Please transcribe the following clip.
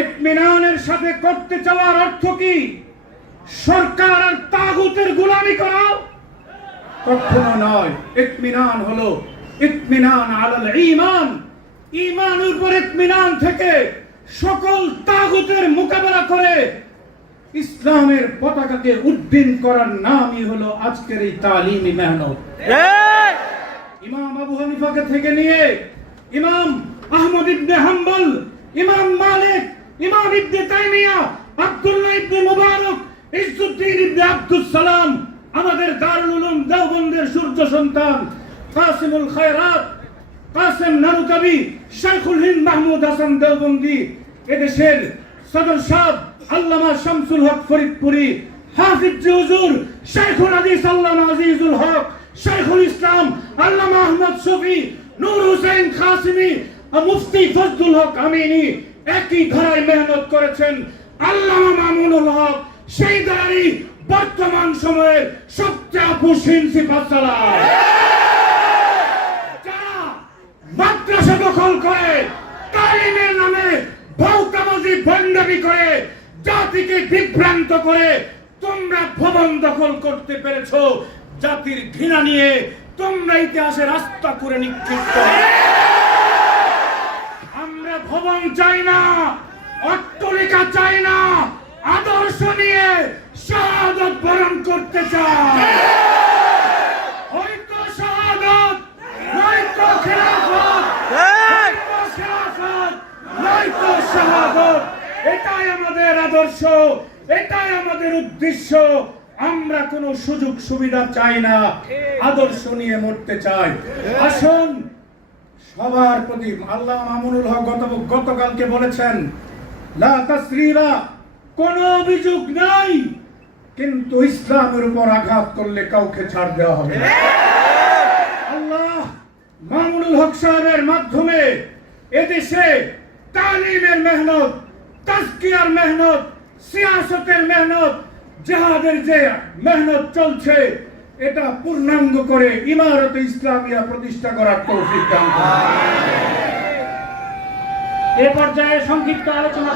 ইতমিনানের সাথে করতে চাওয়ার অর্থ কি সরকার আর তাগুতের গোলামি করা? কখনো নয়। ইতমিনান হলো ইতমিনান আলাল ঈমান, ঈমানের উপর ইতমিনান থেকে সকল তাগুতের মোকাবেলা করে ইসলামের পতাকাকে উড্ডীন করার নামই হলো আজকের এই তালিমি মেহনত। ইমাম আবু হানিফাকে থেকে নিয়ে ইমাম আহমদ ইবনে হাম্বল, ইমাম মালিক, ইমাম ইবনে তাইমিয়া, আব্দুল্লাহ ইবনে মুবারক, ইজ্জুদ্দিন ইবনে আব্দুস সালাম, আমাদের দারুল উলুম দেওবন্দের সূর্য সন্তান কাসিমুল খায়রাত, কাসেম নানুতাবি, শাইখুল হিন্দ মাহমুদ হাসান দেওবন্দি, এদেশের সদর সাহেব আল্লামা শামসুল হক ফরিদপুরি, হাফিজ হুজুর শাইখুল হাদিস আল্লামা আজিজুল হক, শাইখুল ইসলাম আল্লামা আহমদ শফি, নূর হোসেন খাসিমি, মুফতি ফজলুল হক আমিনী একই ধারায় মেহনত করেছেন। আল্লামা মামুনুল হক সেই ধারারই বর্তমান সময়ের সবচেয়ে আপুসীন সিফাত সালাহ। যারা মাদ্রাসা দখল করে, তালিমের নামে ভৌতাবাজি ভণ্ডামি করে, জাতিকে বিভ্রান্ত করে, তোমরা ভবন দখল করতে পেরেছো। জাতির ঘৃণা নিয়ে তোমরা ইতিহাসে রাস্তা করে নিক্ষিপ্ত। আমরা ভবন চাই না, অট্টালিকা চাই না, আদর্শ নিয়ে শাহাদাত বরণ করতে চাই। হয়তো শাহাদাত, নয়তো খেলাফত, হয়তো খেলাফত, নয়তো শাহাদাত। এটাই আমাদের আদর্শ, এটাই আমাদের উদ্দেশ্য। আমরা কোনো সুযোগ সুবিধা চাই না, আদর্শ নিয়ে মরতে চাই। আসুন সবার প্রতি আল্লাহ মামুনুল হক গতকালকে বলেছেন লা তাসরিবা, কোনো অভিযোগ নাই, কিন্তু ইসলামের উপর আঘাত করলে কাউকে ছাড় দেওয়া হবে না। আল্লাহ মামুনুল হক সাহেবের মাধ্যমে এদেশে তালিমের মেহনত, তাজকিয়ার মেহনত, সিয়াসতের মেহনত, জিহাদের যে মেহনত চলছে, এটা পূর্ণাঙ্গ করে ইমারতে ইসলামিয়া প্রতিষ্ঠা করার তৌফিক দান করুন। এ পর্যায়ে সংক্ষিপ্ত আলোচনা